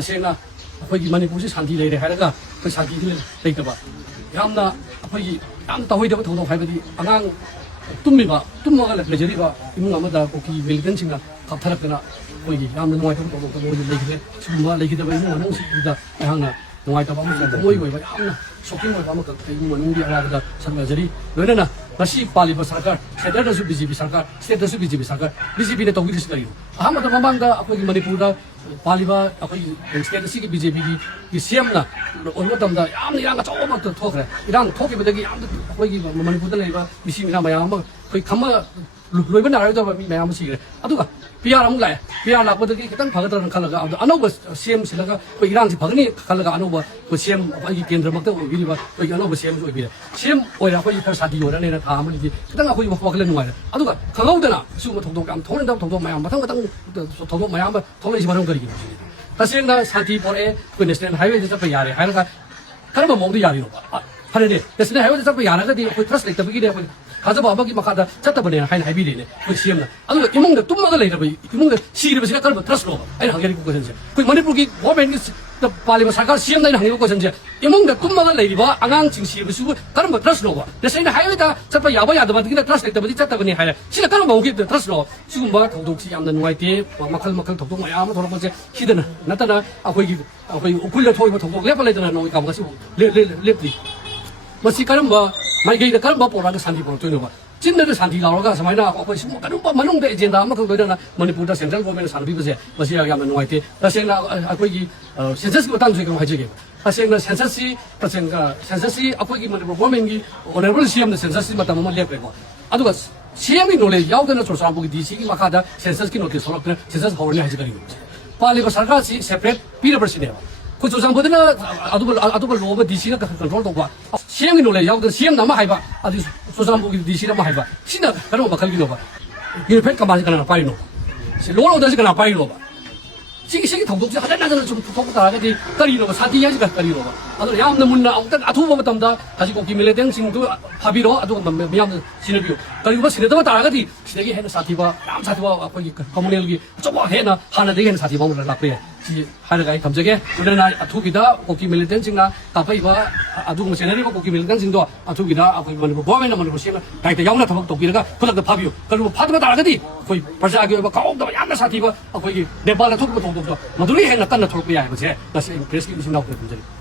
तसेंना अखोई मणिपुर से शांति लेरे हायरगा अखोई शांति लेतबा यामना अखोई याम तहोइदबा थौदो हायबदि अगांग तुम्मगा लेजरिबा इमुंग अमदा कोकी मिलिटेंट सिंगा खापथरकना अखोई यामना नुवाइतब थौदो मोइ लेखिदे सुमा लेखिदबा इमुंग मनung सिदा याहंगा नुवाइतबा मोइ ओइबा यामना शॉपिंग ओइबा अमका इमुंग मनungdi अरागदा संगजरी लोइना मसी पालिबा सरकार सेंटरदसु बीजेपी सरकार स्टेटदसु बीजेपी सरकार बीजेपी ने तौगिदिस करियो अहमद ममांगा अखोई मणिपुरदा पालिबा अखोई स्टेटदसि की बीजेपी की सीएमना ओनो तमदा याम इरांग चौमा थोखरे इरांग थोकिबदगी याम अखोई मणिपुरदा लेबा मिसी मिना मयाम अखोई खम लोइबा नारदबा मी मयाम सिगरे अदुगा पियार अमु लाय पियार लापदगी खतंग फगदरन खलगा अनोबा सीएम सिलगा कोई इरांग सि फगनी खलगा अनोबा को सीएम अखोई केंद्र मक्ता ओबिरिबा कोई अनोबा सीएम ओबिरे सीएम ओइरा अखोई खर सादी ओरने थामदि खतंग अखोई वखल नुवाय अदुगा खलौदना सुम थोदो काम थोरन थोदो मयाम मथंग मथंग थोदो मयाम थोलैसि मरम करिगि तसेंना शांति परे कोई नेशनल हाईवे चप यारे हायरगा खरब मोंदि यारिनोबा फरेदे नेशनल हाईवे चप यारगदि अखोई ट्रस्ट लेतबगिदे अखोई खाजबा अमगी मखादा चतबने हाइन हाइबिदेने कोई सीएमना अदुगा इमुंगदा तुमगा लेरबा इमुंगदा सिरबसिगा करब ट्रस्ट लो आई हंगेरि को क्वेश्चन से कोई मणिपुर की गवर्नमेंट की पालिबा सरकार सीएम दाइन हंगेरि क्वेश्चन से इमुंगदा तुमगा लेरिबा आगांग चिंग सिरबसु करब ट्रस्ट लो नेशनल हाईवे दा चप याबा यादबा दिना ट्रस्ट लेतबदि चतबने हाय सिना करब मोंगी ट्रस्ट लो सिगुंबा थौदोक्सि यामना नुवाइते मखल मखल थौदोक मयाम थौरपसे खिदना नतना अखोई उकुलदा थोइबा थौदोक लेपा लेदना नोइ कामगासि लेप्ति मसी करब माइगैदा करब पोरागा शांति पोरतोइनोबा चिन्नद शांति लाउरगा समाइना अखोई सुम कनुब मनुंग एजेंडा अमखौ लोइदना मणिपुरदा सेंट्रल गवर्नमेंट सानबिबसे मसी यामना नुवाइते तसेंना अखोई सेंसस की बतांग जोइगम हाइजेगे तसेंना सेंसस अखोई मणिपुर गवर्नमेंट की ऑनरेबल सीएम सेंसस मतम म लेप्रेको अदुगा सीएम की नॉलेज याउदना चोरसाबुगी डीसी की मखादा सेंसस की नोटिस होरक्तना सेंसस हौरने हाइजेगरि पालिबा सरकार सी सेपरेट पीरबसिनेबा खुद चोरसाबुदना अदुबा लोबा डीसी ना कंट्रोल तोबा सीएम की नॉलेज याउदना सीएम नमा हाइबा अदि चोरसाबुगी डीसी नमा हाइबा सिना कनो बखल गिनोबा यूनिफाइड कमांड kana पाइनो से लोलो दस kana पाइनोबा सिगी थौदोक से हदना जन सुम थोक तारगदि करिनोबा साथि याजि करिनोबा अदो यामना मुन्ना अमतन अथुबा मतमदा हजि कोकी मिलिटेंट सिंग दु फाबिरो अदो मियाम सिनबियो करिबा सिनदबा तारगदि सिदगी हेना साथिबा याम साथिबा अखोई कम्युनल की चोबा हेना हाना दे हेना साथिबा मुना लापे सि हारगाय थमजगे उदना अथुगिदा कोकी मिलिटेंट सिंगना तापैबा अदु मसेनरिबा कोकी मिलिटेंट सिंग दो अथुगिदा अखोई मनबो गवर्नमेंट मनबो सेना दाइता यावना थबक तोकिरगा खुलक फाबियो करिबा फादबा तारगदि अखोई प्रजा की काउदबा यामना साथिबा अखोई नेपाल थोकबा थोकबो मधुरी हेना कन्ना थोकबा याबसे दस प्रेस की सिंग नाउ